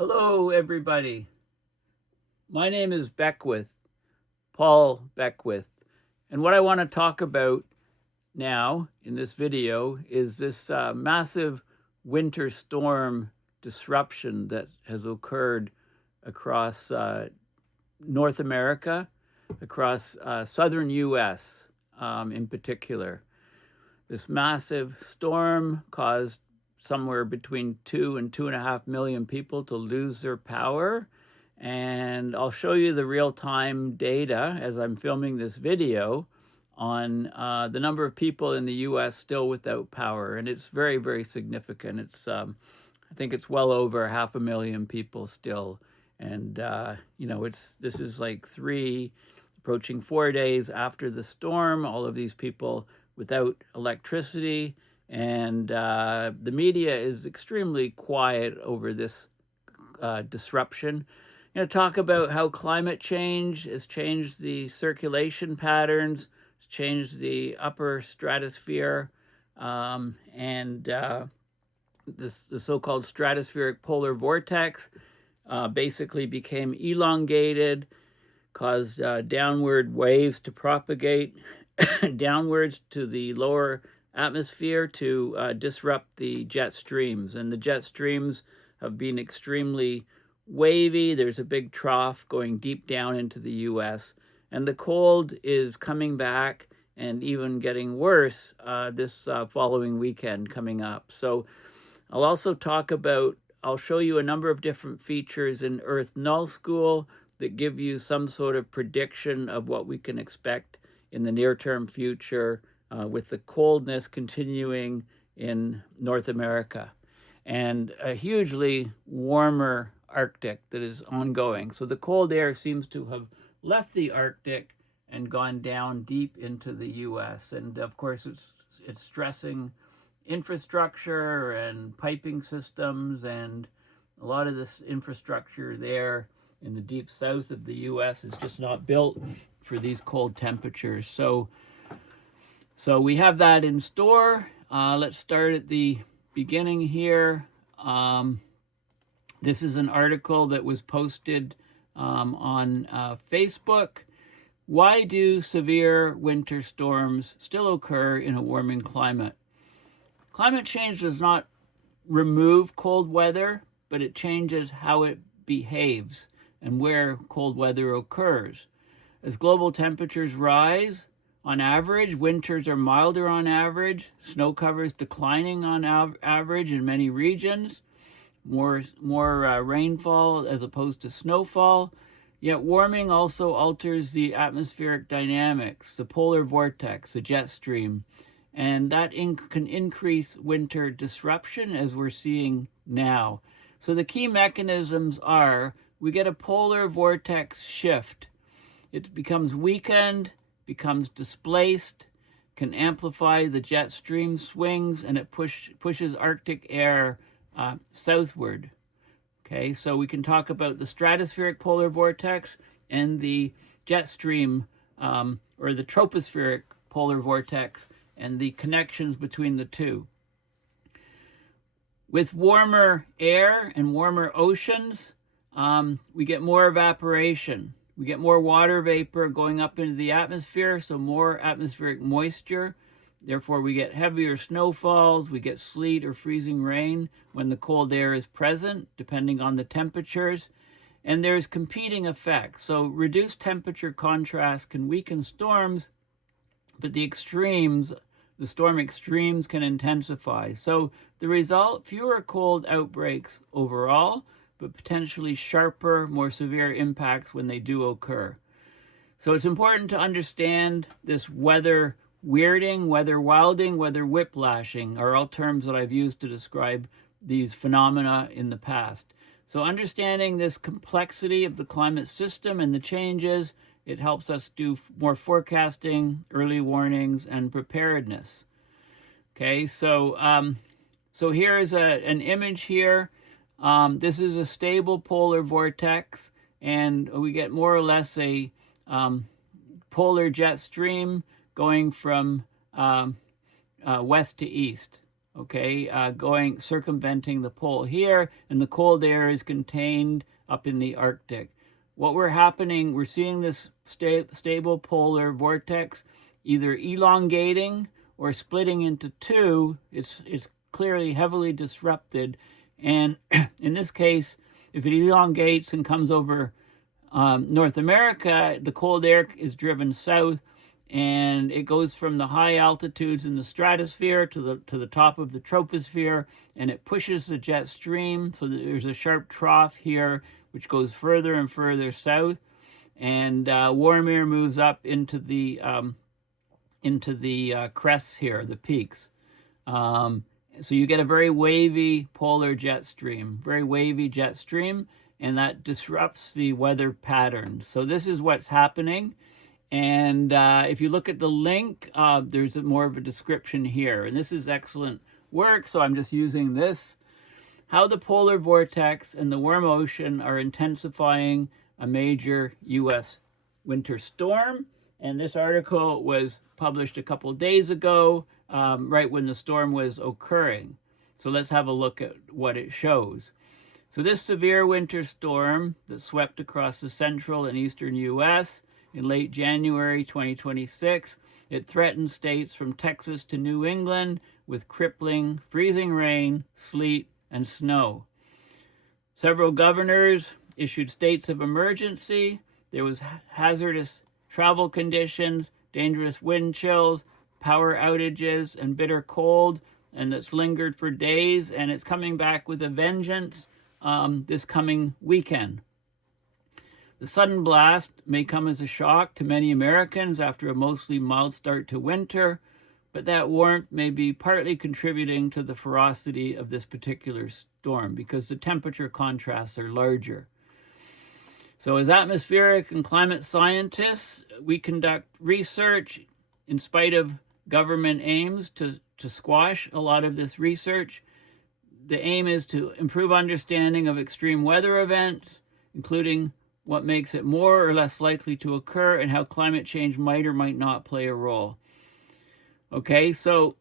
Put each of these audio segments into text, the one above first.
Hello, everybody. My name is Beckwith, Paul Beckwith, and what I want to talk about now in this video is this massive winter storm disruption that has occurred across North America, across southern US in particular. This massive storm caused somewhere between 2 and 2.5 million people to lose their power. And I'll show you the real-time data as I'm filming this video on the number of people in the US still without power. And it's very, very significant. It's I think it's well over 500,000 people still. And this is like 3, approaching 4 days after the storm, all of these people without electricity. And the media is extremely quiet over this disruption. I'm going to talk about how climate change has changed the circulation patterns, has changed the upper stratosphere, and the so-called stratospheric polar vortex basically became elongated, caused downward waves to propagate downwards to the lower atmosphere to disrupt the jet streams. And the jet streams have been extremely wavy. There's a big trough going deep down into the US. And the cold is coming back and even getting worse this following weekend coming up. So I'll also I'll show you a number of different features in Earth Nullschool that give you some sort of prediction of what we can expect in the near-term future with the coldness continuing in North America and a hugely warmer Arctic that is ongoing. So the cold air seems to have left the Arctic and gone down deep into the US. And of course, it's stressing infrastructure and piping systems, and a lot of this infrastructure there in the deep south of the US is just not built for these cold temperatures. So we have that in store. Let's start at the beginning here. This is an article that was posted on Facebook. Why do severe winter storms still occur in a warming climate? Climate change does not remove cold weather, but it changes how it behaves and where cold weather occurs. As global temperatures rise, on average, winters are milder on average, snow covers declining on average in many regions, more rainfall as opposed to snowfall. Yet warming also alters the atmospheric dynamics, the polar vortex, the jet stream, and that can increase winter disruption as we're seeing now. So the key mechanisms are we get a polar vortex shift. It becomes weakened, becomes displaced, can amplify the jet stream swings, and it pushes Arctic air southward. Okay, so we can talk about the stratospheric polar vortex and the jet stream or the tropospheric polar vortex and the connections between the two. With warmer air and warmer oceans, we get more evaporation. We get more water vapor going up into the atmosphere, so more atmospheric moisture. Therefore, we get heavier snowfalls, we get sleet or freezing rain when the cold air is present, depending on the temperatures. And there's competing effects. So reduced temperature contrast can weaken storms, but the storm extremes can intensify. So the result, fewer cold outbreaks overall, but potentially sharper, more severe impacts when they do occur. So it's important to understand this weather weirding, weather wilding, weather whiplashing are all terms that I've used to describe these phenomena in the past. So understanding this complexity of the climate system and the changes, it helps us do more forecasting, early warnings, and preparedness. Okay, so here is an image here. This is a stable polar vortex, and we get more or less a polar jet stream going from west to east. okay, circumventing the pole here, and the cold air is contained up in the Arctic. We're seeing this stable polar vortex either elongating or splitting into two. It's clearly heavily disrupted, and in this case, if it elongates and comes over North America, the cold air is driven south, and it goes from the high altitudes in the stratosphere to the top of the troposphere, and it pushes the jet stream. So there's a sharp trough here, which goes further and further south, and warm air moves up into the crests here, the peaks. So you get a very wavy polar jet stream, and that disrupts the weather pattern. So this is what's happening. And if you look at the link, there's more of a description here. And this is excellent work, so I'm just using this. How the polar vortex and the warm ocean are intensifying a major U.S. winter storm. And this article was published a couple days ago, right when the storm was occurring. So let's have a look at what it shows. So this severe winter storm that swept across the central and eastern U.S. in late January 2026, it threatened states from Texas to New England with crippling, freezing rain, sleet, and snow. Several governors issued states of emergency. There was hazardous travel conditions, dangerous wind chills, power outages, and bitter cold, and it's lingered for days, and it's coming back with a vengeance this coming weekend. The sudden blast may come as a shock to many Americans after a mostly mild start to winter, but that warmth may be partly contributing to the ferocity of this particular storm because the temperature contrasts are larger. So as atmospheric and climate scientists, we conduct research in spite of government aims to squash a lot of this research. The aim is to improve understanding of extreme weather events, including what makes it more or less likely to occur and how climate change might or might not play a role. Okay, so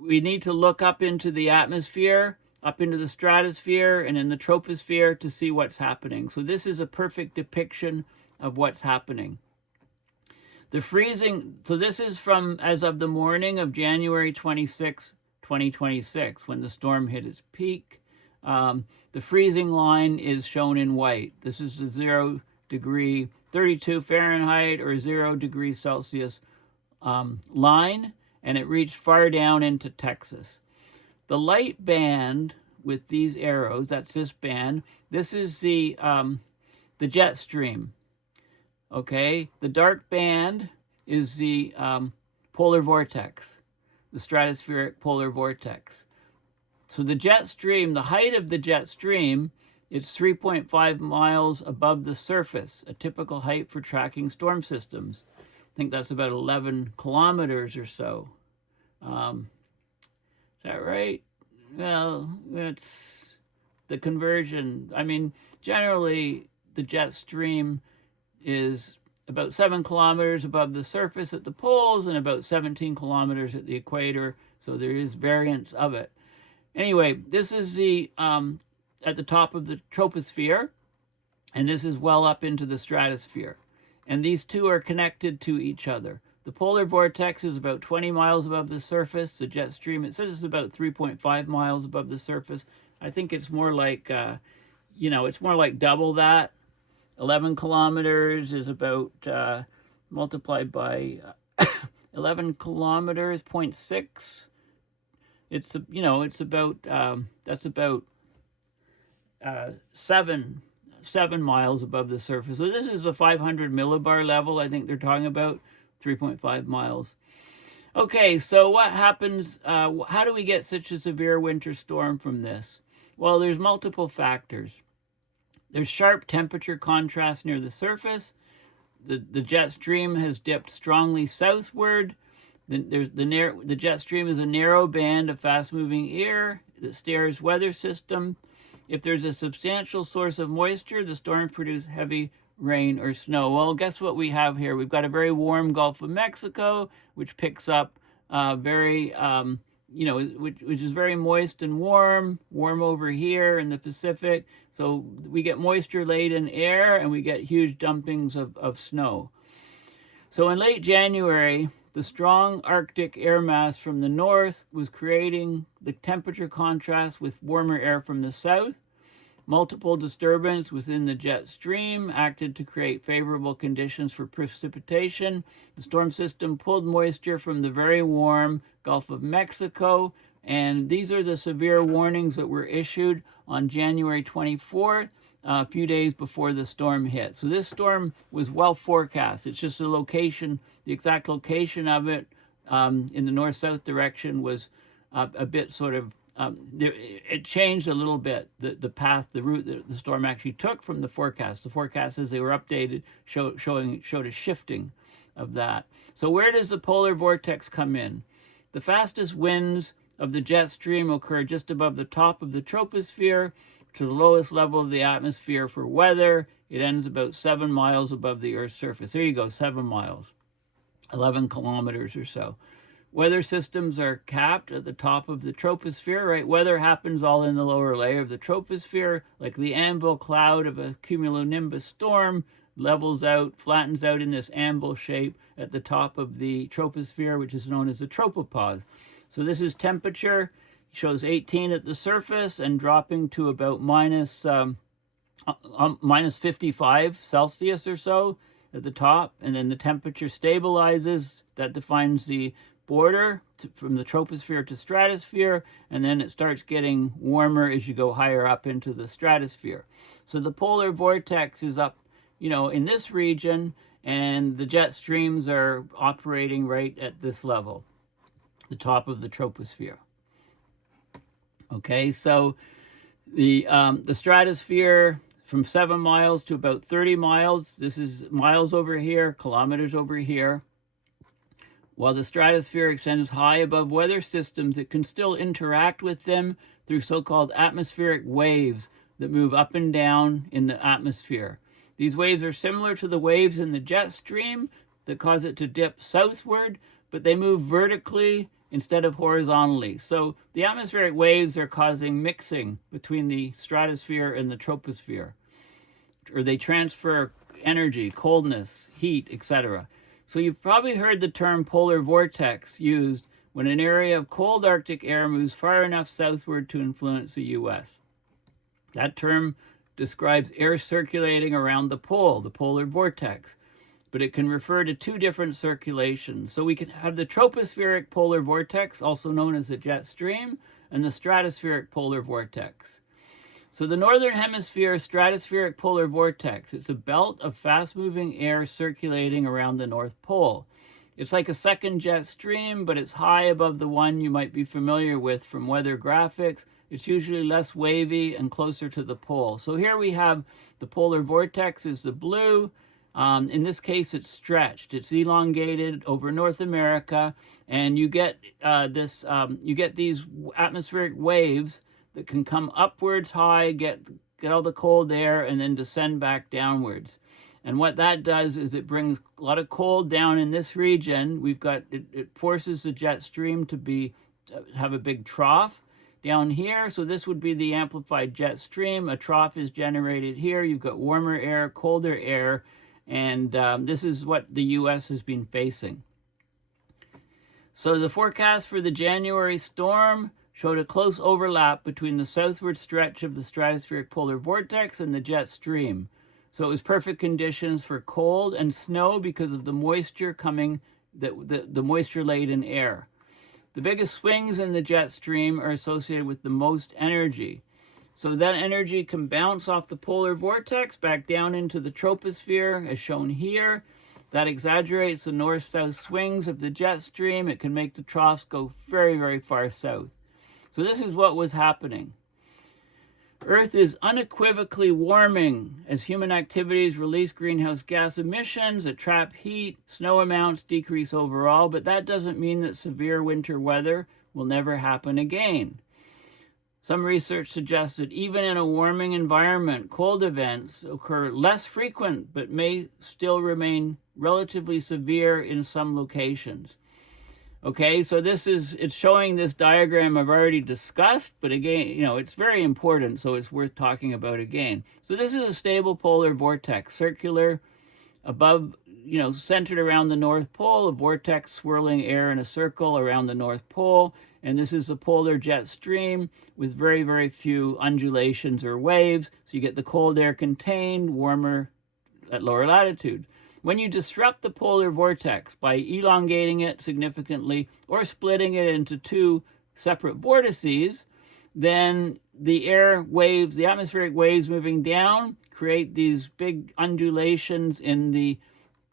we need to look up into the atmosphere, up into the stratosphere, and in the troposphere to see what's happening. So this is a perfect depiction of what's happening. The freezing, so this is from as of the morning of January 26, 2026, when the storm hit its peak. The freezing line is shown in white. This is the 0 degree 32 Fahrenheit or 0 degrees Celsius line, and it reached far down into Texas. The light band with these arrows, that's this band, this is the jet stream. Okay, the dark band is the polar vortex, the stratospheric polar vortex. So the jet stream, the height of the jet stream, it's 3.5 miles above the surface, a typical height for tracking storm systems. I think that's about 11 kilometers or so. Is that right? Well, it's the conversion. I mean, generally, the jet stream is about 7 kilometers above the surface at the poles and about 17 kilometers at the equator, so there is variance of it. Anyway, this is the at the top of the troposphere, and this is well up into the stratosphere. And these two are connected to each other. The polar vortex is about 20 miles above the surface. The jet stream, it says it's about 3.5 miles above the surface. I think it's more like, it's more like double that. 11 kilometers is about, multiplied by 11 kilometers, 0.6. It's, it's about, that's about 7 miles above the surface. So this is a 500 millibar level, I think they're talking about, 3.5 miles. Okay, so what happens, how do we get such a severe winter storm from this? Well, there's multiple factors. There's sharp temperature contrast near the surface. The jet stream has dipped strongly southward. The jet stream is a narrow band of fast-moving air that steers weather system. If there's a substantial source of moisture, the storm produces heavy rain or snow. Well, guess what we have here? We've got a very warm Gulf of Mexico, which picks up very which is very moist and warm over here in the Pacific. So we get moisture-laden air and we get huge dumpings of snow. So in late January, the strong Arctic air mass from the north was creating the temperature contrast with warmer air from the south. Multiple disturbance within the jet stream acted to create favorable conditions for precipitation. The storm system pulled moisture from the very warm Gulf of Mexico, and these are the severe warnings that were issued on January 24th, a few days before the storm hit. So this storm was well forecast. It's just the location, the exact location of it in the north-south direction was a bit sort of it changed a little bit, the path, the route that the storm actually took from the forecast. The forecasts as they were updated showed a shifting of that. So where does the polar vortex come in? The fastest winds of the jet stream occur just above the top of the troposphere to the lowest level of the atmosphere for weather. It ends about 7 miles above the Earth's surface. There you go, 7 miles, 11 kilometers or so. Weather systems are capped at the top of the troposphere, right? Weather happens all in the lower layer of the troposphere, like the anvil cloud of a cumulonimbus storm levels out, flattens out in this anvil shape at the top of the troposphere, which is known as the tropopause. So this is temperature, shows 18 at the surface and dropping to about minus 55 Celsius or so at the top, and then the temperature stabilizes. That defines the border from the troposphere to stratosphere, and then it starts getting warmer as you go higher up into the stratosphere. So the polar vortex is up, in this region, and the jet streams are operating right at this level, the top of the troposphere. Okay, so the stratosphere from 7 miles to about 30 miles. This is miles over here, kilometers over here. While the stratosphere extends high above weather systems, it can still interact with them through so-called atmospheric waves that move up and down in the atmosphere. These waves are similar to the waves in the jet stream that cause it to dip southward, but they move vertically instead of horizontally. So the atmospheric waves are causing mixing between the stratosphere and the troposphere, or they transfer energy, coldness, heat, etc. So you've probably heard the term polar vortex used when an area of cold Arctic air moves far enough southward to influence the U.S. That term describes air circulating around the pole, the polar vortex, but it can refer to two different circulations. So we can have the tropospheric polar vortex, also known as the jet stream, and the stratospheric polar vortex. So the northern hemisphere stratospheric polar vortex, it's a belt of fast-moving air circulating around the North Pole. It's like a second jet stream, but it's high above the one you might be familiar with from weather graphics. It's usually less wavy and closer to the pole. So here we have the polar vortex is the blue. In this case, it's stretched. It's elongated over North America, and you get these atmospheric waves that can come upwards high, get all the cold air, and then descend back downwards. And what that does is it brings a lot of cold down in this region. It forces the jet stream to have a big trough down here. So this would be the amplified jet stream. A trough is generated here. You've got warmer air, colder air, and this is what the U.S. has been facing. So the forecast for the January storm showed a close overlap between the southward stretch of the stratospheric polar vortex and the jet stream. So it was perfect conditions for cold and snow because of the moisture the moisture-laden air. The biggest swings in the jet stream are associated with the most energy. So that energy can bounce off the polar vortex back down into the troposphere, as shown here. That exaggerates the north-south swings of the jet stream. It can make the troughs go very, very far south. So this is what was happening. Earth is unequivocally warming as human activities release greenhouse gas emissions that trap heat. Snow amounts decrease overall, but that doesn't mean that severe winter weather will never happen again. Some research suggests that even in a warming environment, cold events occur less frequent, but may still remain relatively severe in some locations. Okay, so it's showing this diagram I've already discussed, but again, it's very important, so it's worth talking about again. So this is a stable polar vortex, circular, above, centered around the North Pole, a vortex swirling air in a circle around the North Pole. And this is a polar jet stream with very, very few undulations or waves. So you get the cold air contained, warmer at lower latitude. When you disrupt the polar vortex by elongating it significantly or splitting it into two separate vortices, then the atmospheric waves moving down create these big undulations in the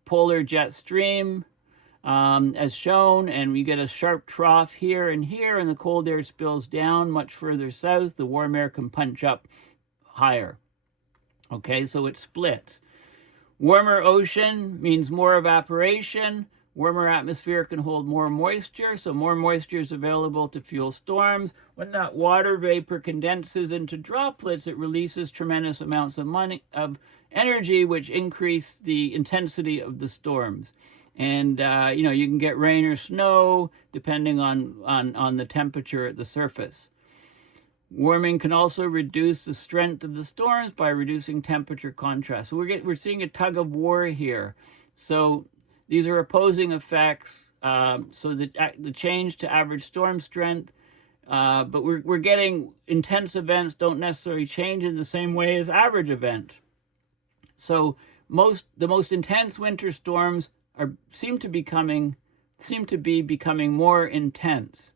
polar jet stream, as shown, and we get a sharp trough here, and the cold air spills down much further south. The warm air can punch up higher. Okay, so it splits. Warmer ocean means more evaporation. Warmer atmosphere can hold more moisture, so more moisture is available to fuel storms. When that water vapor condenses into droplets, it releases tremendous amounts of energy, which increase the intensity of the storms. And you can get rain or snow depending on the temperature at the surface. Warming can also reduce the strength of the storms by reducing temperature contrast. So we're seeing a tug of war here. So these are opposing effects. So the change to average storm strength, but we're getting intense events don't necessarily change in the same way as average event. So the most intense winter storms seem to be becoming more intense.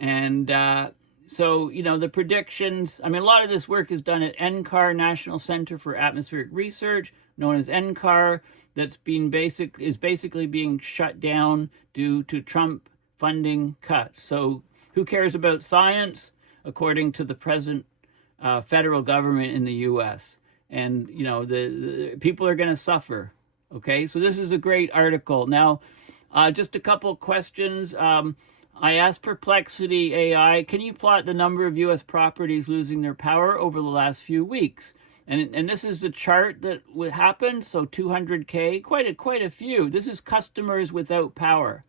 And so, the predictions, a lot of this work is done at NCAR, National Center for Atmospheric Research, known as NCAR, is basically being shut down due to Trump funding cuts. So who cares about science, according to the present federal government in the U.S.? And, the people are going to suffer. Okay, so this is a great article. Now, just a couple questions. I asked Perplexity AI, can you plot the number of U.S. properties losing their power over the last few weeks? And this is the chart that would happen. So 200K, quite a few. This is customers without power.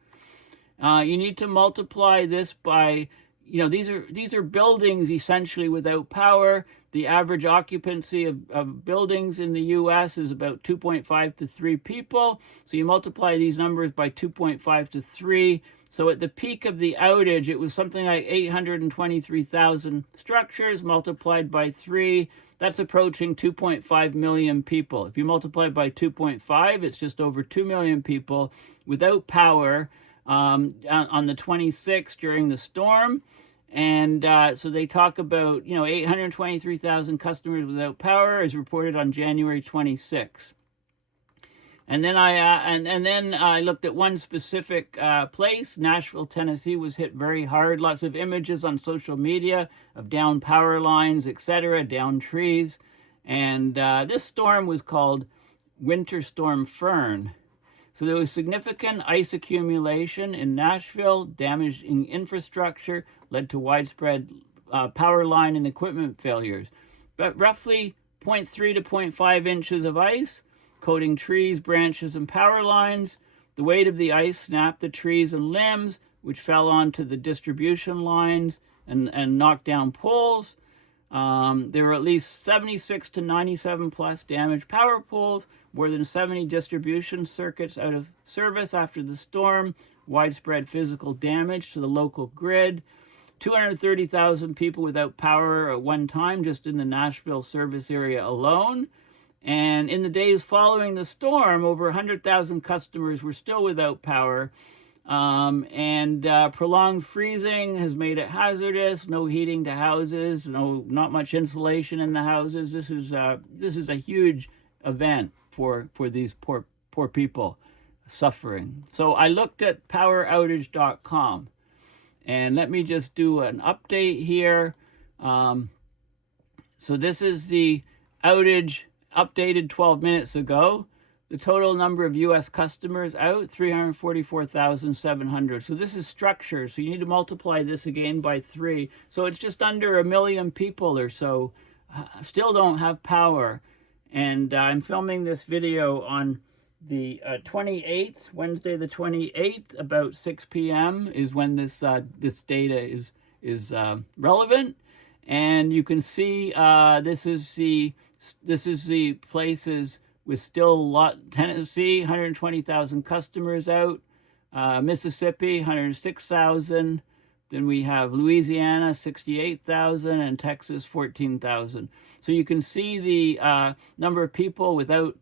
You need to multiply this by, these are buildings essentially without power. The average occupancy of buildings in the U.S. is about 2.5 to 3 people. So you multiply these numbers by 2.5 to 3. So at the peak of the outage, it was something like 823,000 structures multiplied by 3. That's approaching 2.5 million people. If you multiply by 2.5, it's just over 2 million people without power on the 26th during the storm. And so they talk about, 823,000 customers without power as reported on January 26th. And then I looked at one specific place. Nashville, Tennessee was hit very hard. Lots of images on social media of down power lines, etc., down trees. And this storm was called Winter Storm Fern. So there was significant ice accumulation in Nashville, damaging infrastructure, led to widespread power line and equipment failures. But roughly 0.3 to 0.5 inches of ice, coating trees, branches, and power lines. The weight of the ice snapped the trees and limbs, which fell onto the distribution lines and knocked down poles. There were at least 76 to 97 plus damaged power poles, more than 70 distribution circuits out of service after the storm, widespread physical damage to the local grid, 230,000 people without power at one time just in the Nashville service area alone. And in the days following the storm, over 100,000 customers were still without power. Prolonged freezing has made it hazardous. No heating to houses. Not much insulation in the houses. This is a huge event for these poor people suffering. So I looked at poweroutage.com, and let me just do an update here. So this is the outage updated 12 minutes ago. The total number of U.S. customers out, 344,700. So this is structure. So you need to multiply this again by 3. So it's just under 1 million people or so still don't have power. And I'm filming this video on the 28th, Wednesday the 28th, about 6 p.m. is when this this data is relevant, and you can see this is the places with still a lot. Tennessee, 120,000 customers out. Mississippi, 106,000. Then we have Louisiana, 68,000, and Texas, 14,000. So you can see the number of people without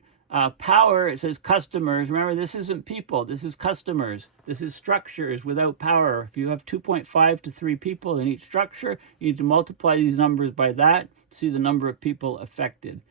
power. It says customers. Remember, this isn't people. This is customers. This is structures without power. If you have 2.5 to 3 people in each structure, you need to multiply these numbers by that to see the number of people affected.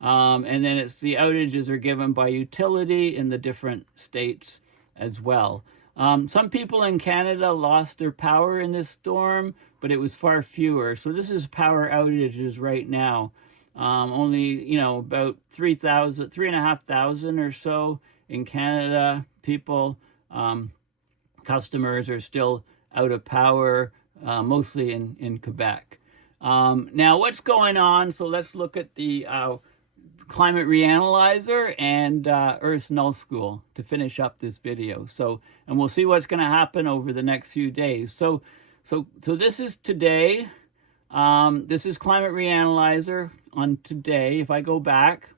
And then it's the outages are given by utility in the different states as well. Some people in Canada lost their power in this storm, but it was far fewer. So this is power outages right now. Only, about 3,500 or so in Canada. People, customers are still out of power, mostly in Quebec. Now, what's going on? So let's look at the Climate Reanalyzer and Earth Nullschool to finish up this video. And we'll see what's going to happen over the next few days. So this is today. This is Climate Reanalyzer on today. If I go back,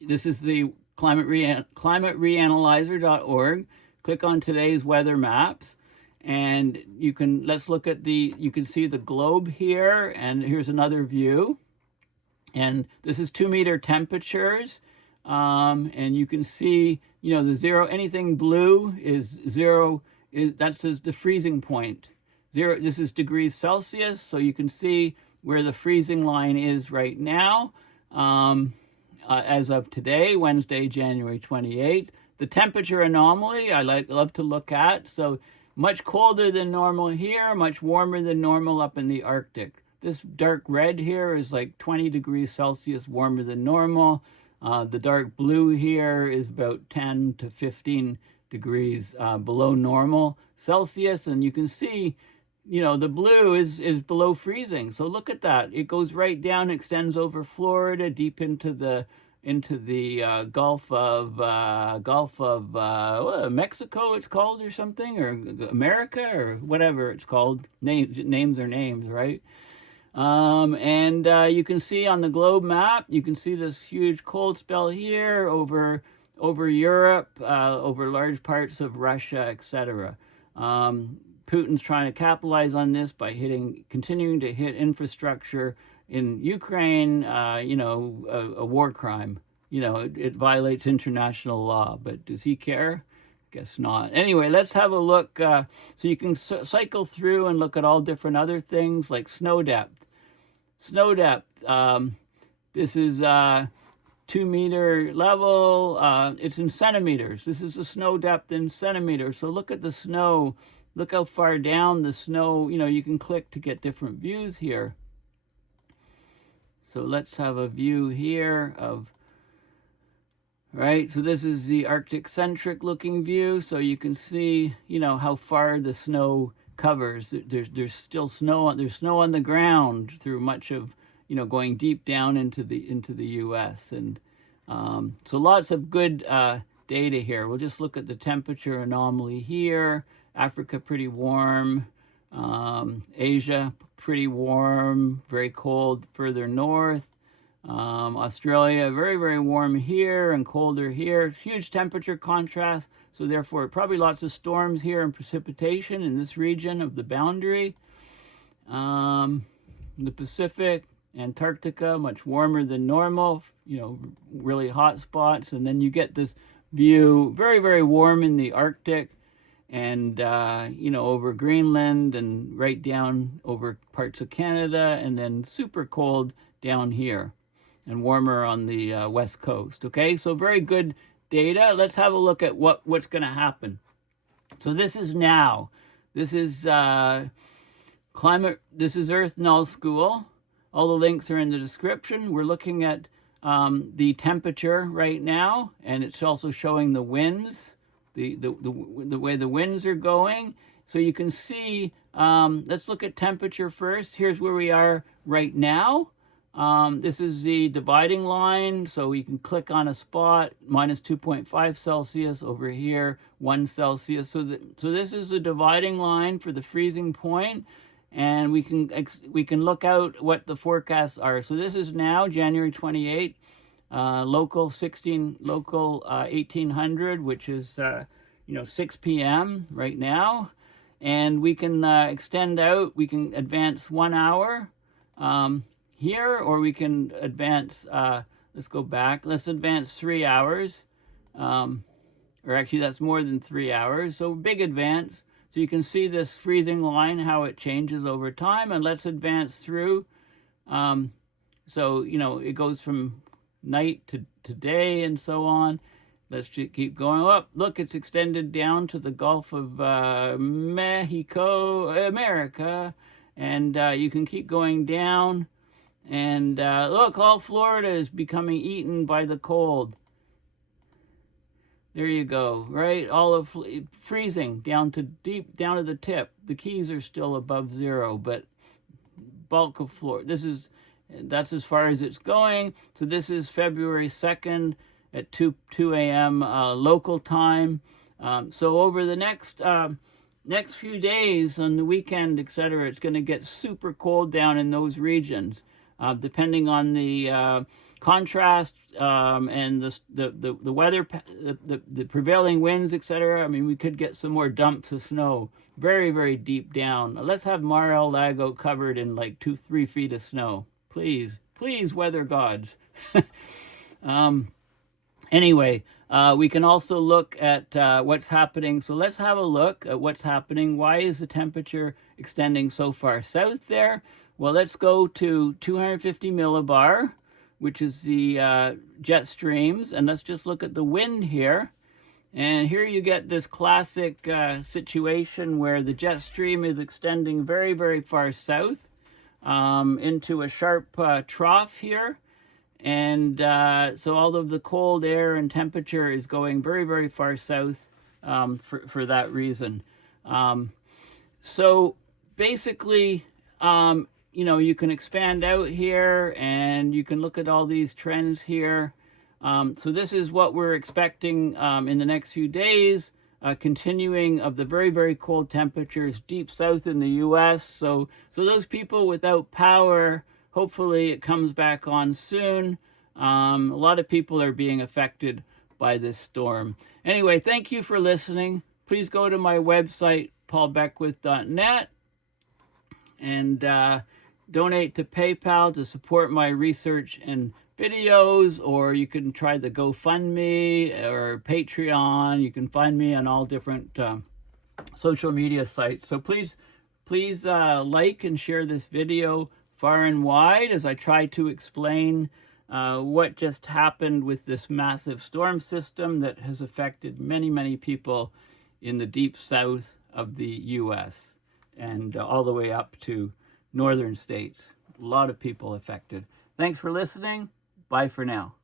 this is the climatereanalyzer.org. Click on today's weather maps, and you can look at you can see the globe here, and here's another view. And this is 2-meter temperatures, and you can see, the zero. Anything blue is zero. That's the freezing point. Zero. This is degrees Celsius, so you can see where the freezing line is right now, as of today, Wednesday, January 28th. The temperature anomaly I love to look at. So much colder than normal here, much warmer than normal up in the Arctic. This dark red here is like 20 degrees Celsius warmer than normal. The dark blue here is about 10 to 15 degrees below normal Celsius. And you can see, the blue is below freezing. So look at that. It goes right down, extends over Florida, deep into the Gulf of Mexico, it's called, or something, or America, or whatever it's called. Names are names, right? And you can see on the globe map, you can see this huge cold spell here over Europe, over large parts of Russia, etc. Putin's trying to capitalize on this by continuing to hit infrastructure in Ukraine. A war crime. It violates international law, but does he care? Guess not. Anyway, let's have a look. So you can cycle through and look at all different other things like snow depth. Snow depth, this is 2-meter level. It's in centimeters. This is the snow depth in centimeters. So look at the snow. Look how far down the snow, you can click to get different views here. So let's have a view here of, right? So this is the Arctic-centric looking view. So you can see, how far the snow covers. There's still snow. There's snow on the ground through much of, going deep down into the U.S. And so lots of good data here. We'll just look at the temperature anomaly here. Africa pretty warm. Asia pretty warm. Very cold further north. Australia very, very warm here and colder here. Huge temperature contrast. So therefore, probably lots of storms here and precipitation in this region of the boundary. The Pacific, Antarctica, much warmer than normal, really hot spots. And then you get this view, very, very warm in the Arctic and, over Greenland and right down over parts of Canada, and then super cold down here and warmer on the west coast. Okay, so very good data. Let's have a look at what's going to happen. So this is now. This is This is Earth Nullschool. All the links are in the description. We're looking at the temperature right now, and it's also showing the winds, the way the winds are going. So you can see. Let's look at temperature first. Here's where we are right now. This is the dividing line, so you can click on a spot, minus 2.5 Celsius over here, 1 Celsius. So this is the dividing line for the freezing point, and we can look out what the forecasts are. So this is now January 28th, local 1800, which is 6 p.m. right now, and we can extend out. We can advance 1 hour. Here, or we can advance, let's go back, let's advance 3 hours, or actually that's more than 3 hours, so big advance. So you can see this freezing line, how it changes over time, and let's advance through. So, it goes from night to day and so on. Let's just keep going up. Look, it's extended down to the Gulf of Mexico, America, and you can keep going down. And look, all Florida is becoming eaten by the cold. There you go, right? All of freezing down to down to the tip. The Keys are still above zero, but bulk of Florida. That's as far as it's going. So this is February 2nd at 2 a.m. Local time. So over the next few days, on the weekend, etc., it's going to get super cold down in those regions. Depending on the contrast and the weather, the prevailing winds, etc. I mean, we could get some more dumps of snow, very, very deep down. Let's have Mar-a-Lago covered in like 2-3 feet of snow, please, weather gods. Anyway, we can also look at what's happening. So let's have a look at what's happening. Why is the temperature extending so far south there? Well, let's go to 250 millibar, which is the jet streams, and let's just look at the wind here. And here you get this classic situation where the jet stream is extending very, very far south into a sharp trough here. And so all of the cold air and temperature is going very, very far south for that reason. So basically, you can expand out here and you can look at all these trends here. So this is what we're expecting in the next few days, continuing of the very, very cold temperatures deep south in the U.S. So those people without power, hopefully it comes back on soon. A lot of people are being affected by this storm. Anyway, thank you for listening. Please go to my website, paulbeckwith.net, and donate to PayPal to support my research and videos, or you can try the GoFundMe or Patreon. You can find me on all different social media sites. So please like and share this video far and wide as I try to explain what just happened with this massive storm system that has affected many, many people in the deep south of the U.S. and all the way up to northern states. A lot of people affected. Thanks for listening. Bye for now.